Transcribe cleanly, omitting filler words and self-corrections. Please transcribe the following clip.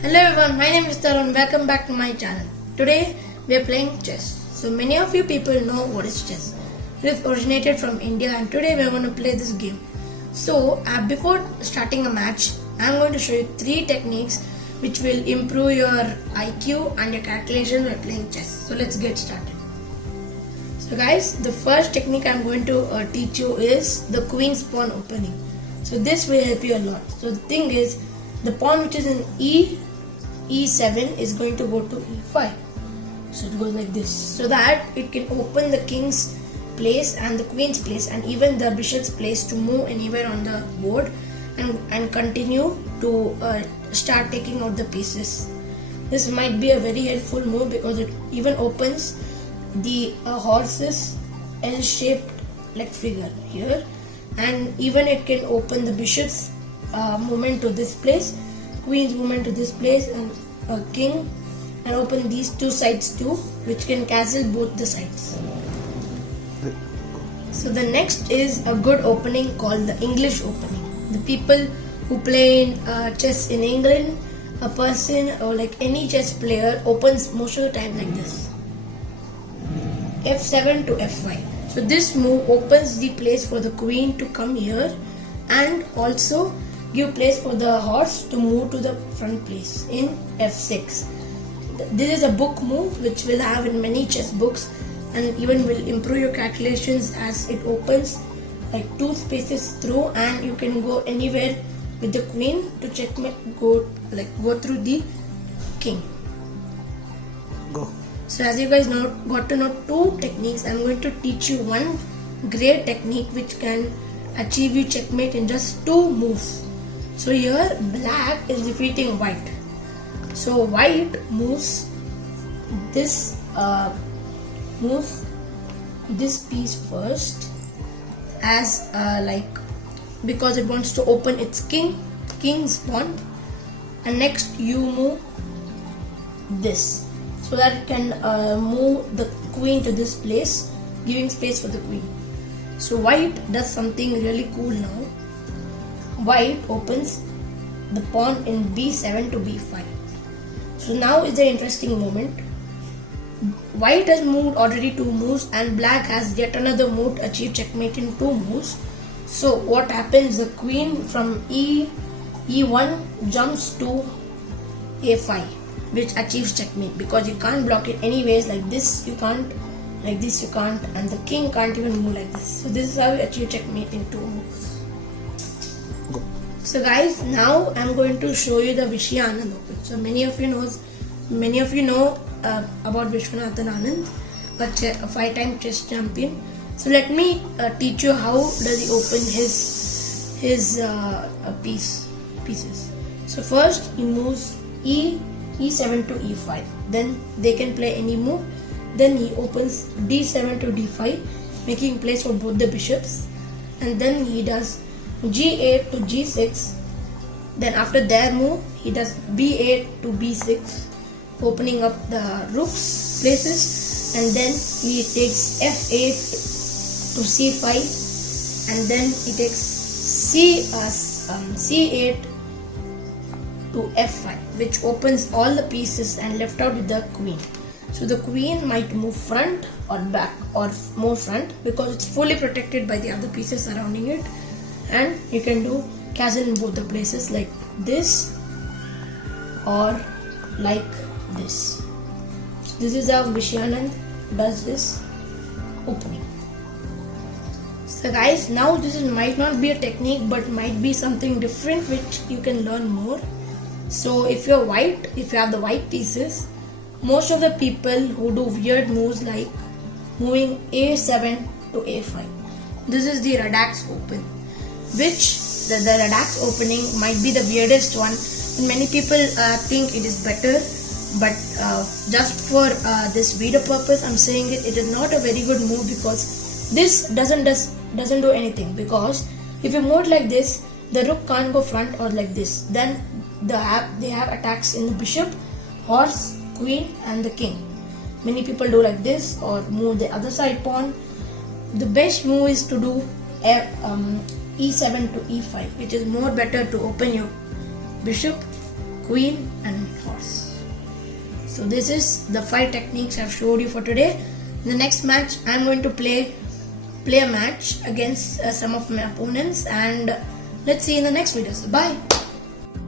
Hello everyone, my name is Tarun. Welcome back to my channel. Today we are playing chess. So many of you people know what is chess. It is originated from India and today we are going to play this game. So before starting a match, I am going to show you 3 techniques which will improve your IQ and your calculation while playing chess. So let's get started. So guys, the first technique I am going to teach you is the queen's pawn opening. So this will help you a lot. So the thing is, the pawn which is in E7 is going to go to E5. So it goes like this, so that it can open the king's place and the queen's place and even the bishop's place to move anywhere on the board and continue to start taking out the pieces. This might be a very helpful move because it even opens the horse's L-shaped leg figure here, and even it can open the bishop's movement to this place, queen's movement to this place, and king, and open these 2 sides too, which can cancel both the sides. So the next is a good opening called the English opening. The people who play in chess in England, a person or like any chess player opens most of the time like this, F7 to F5. So this move opens the place for the queen to come here and also give place for the horse to move to the front place in F6. This is a book move which will have in many chess books and even will improve your calculations as it opens like 2 spaces through and you can go anywhere with the queen to checkmate, go through the king. Go. So as you guys got to know 2 techniques, I'm going to teach you one great technique which can achieve you checkmate in just 2 moves. So here black is defeating white. So white moves this piece first as because it wants to open its king's pawn, and next you move this so that it can move the queen to this place, giving space for the queen. So white does something really cool now. White opens the pawn in B7 to B5. So now is the interesting moment. White has moved already 2 moves and black has yet another move to achieve checkmate in 2 moves. So what happens, the queen from E1 jumps to A5, which achieves checkmate because you can't block it anyways. Like this you can't, like this you can't, and the king can't even move like this. So this is how you achieve checkmate in 2 moves. Go. So guys, now I'm going to show you the Vishy Anand Open. So many of you know about Vishwanathan Anand, a 5-time chess champion. So let me teach you how does he open his pieces. So first he moves E7 to E5. Then they can play any move. Then he opens D7 to D5, making place for both the bishops. And then he does G8 to G6. Then after their move, he does B8 to B6, opening up the rook's places. And then he takes F8 to C5, and then he takes C8 to F5, which opens all the pieces and left out with the queen. So the queen might move front or back or more front because it's fully protected by the other pieces surrounding it, and you can do castle in both the places like this or like this. So this is how Vishy Anand does this opening. So guys, now this might not be a technique but might be something different which you can learn more. So if you have the white pieces, most of the people who do weird moves like moving A7 to A5. This is the Radak's open, which the Radak's opening might be the weirdest one, and many people think it is better, but just for this video purpose I'm saying it is not a very good move because this doesn't do anything, because if you move it like this, the rook can't go front or like this. Then they have attacks in the bishop, horse, queen and the king. Many people do like this or move the other side pawn. The best move is to do E7 to E5, which is more better to open your bishop, queen and So this is the 5 techniques I've showed you for today. In the next match, I'm going to play a match against some of my opponents, and let's see in the next videos. Bye.